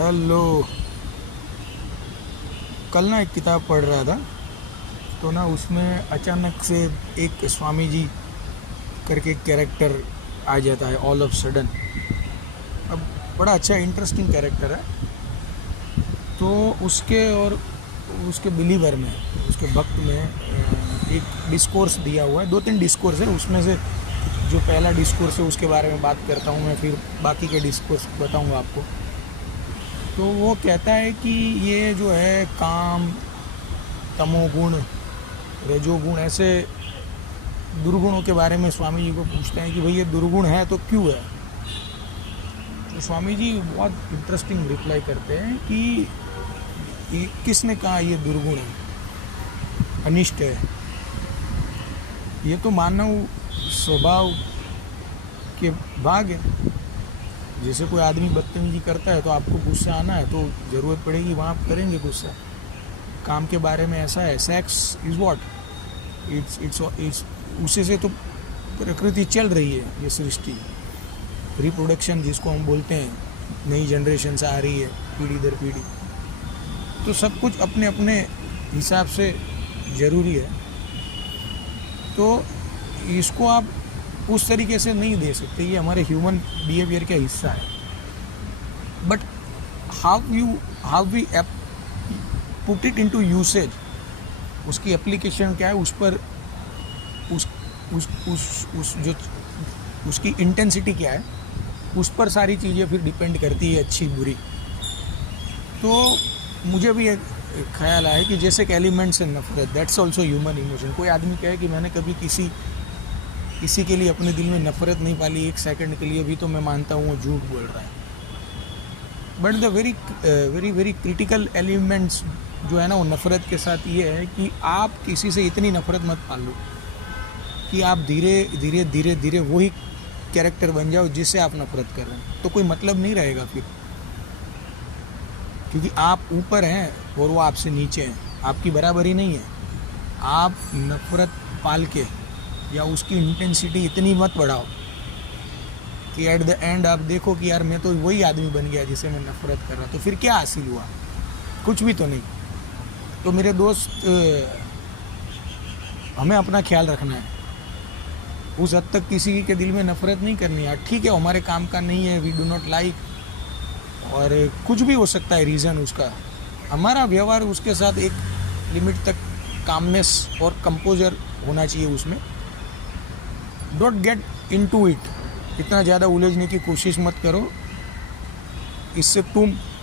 Hello. कल ना एक किताब पढ़ रहा था, तो ना उसमें अचानक से एक स्वामी जी करके एक कैरेक्टर आ जाता है ऑल ऑफ सडन। अब बड़ा अच्छा इंटरेस्टिंग कैरेक्टर है। तो उसके और उसके बिलीवर में, उसके भक्त में एक डिस्कोर्स दिया हुआ है। 2-3 डिस्कोर्स है, उसमें से जो पहला डिस्कोर्स है उसके बारे में बात करता हूँ मैं, फिर बाकी के डिस्कोर्स बताऊँगा आपको। तो वो कहता है कि ये जो है काम, तमोगुण, रजोगुण, ऐसे दुर्गुणों के बारे में स्वामी जी को पूछते हैं कि भाई ये दुर्गुण है तो क्यों है। तो स्वामी जी बहुत इंटरेस्टिंग रिप्लाई करते हैं कि ये किसने कहा ये दुर्गुण है, अनिष्ट है। ये तो मानव स्वभाव के भाग है। जैसे कोई आदमी बदतमीजी करता है तो आपको गुस्सा आना है, तो ज़रूरत पड़ेगी वहाँ आप करेंगे गुस्सा। काम के बारे में ऐसा है, सेक्स इज़ व्हाट, इट्स उसी से तो प्रकृति चल रही है, ये सृष्टि। रिप्रोडक्शन जिसको हम बोलते हैं, नई जनरेशन से आ रही है पीढ़ी दर पीढ़ी। तो सब कुछ अपने अपने हिसाब से ज़रूरी है। तो इसको आप उस तरीके से नहीं दे सकते, ये हमारे ह्यूमन बिहेवियर का हिस्सा है। But how we put it into usage, उसकी एप्लीकेशन क्या है, उस पर उस जो उसकी इंटेंसिटी क्या है, उस पर सारी चीज़ें फिर डिपेंड करती है, अच्छी बुरी। तो मुझे भी एक ख्याल आया कि जैसे एक एलिमेंट से नफरत, दैट्स ऑल्सो ह्यूमन इमोशन। कोई आदमी कहे कि मैंने कभी किसी के लिए अपने दिल में नफरत नहीं पाली एक सेकंड के लिए भी, तो मैं मानता हूँ वो झूठ बोल रहा है। But the very very critical elements जो है ना वो नफ़रत के साथ ये है कि आप किसी से इतनी नफ़रत मत पाल लो कि आप धीरे धीरे धीरे धीरे वही कैरेक्टर बन जाओ जिससे आप नफ़रत कर रहे हैं। तो कोई मतलब नहीं रहेगा फिर, क्योंकि आप ऊपर हैं और वो आपसे नीचे हैं, आपकी बराबरी नहीं है। आप नफ़रत पाल के या उसकी इंटेंसिटी इतनी मत बढ़ाओ कि एट द एंड आप देखो कि यार मैं तो वही आदमी बन गया जिसे मैं नफ़रत कर रहा, तो फिर क्या हासिल हुआ? कुछ भी तो नहीं। तो मेरे दोस्त, हमें अपना ख्याल रखना है, उस हद तक किसी के दिल में नफ़रत नहीं करनी है। ठीक है, हमारे काम का नहीं है, वी डू नॉट लाइक, और कुछ भी हो सकता है रीज़न उसका। हमारा व्यवहार उसके साथ एक लिमिट तक कामनेस और कंपोजर होना चाहिए उसमें। डोंट गेट इनटू इट, इतना ज़्यादा उलझने की कोशिश मत करो, इससे तुम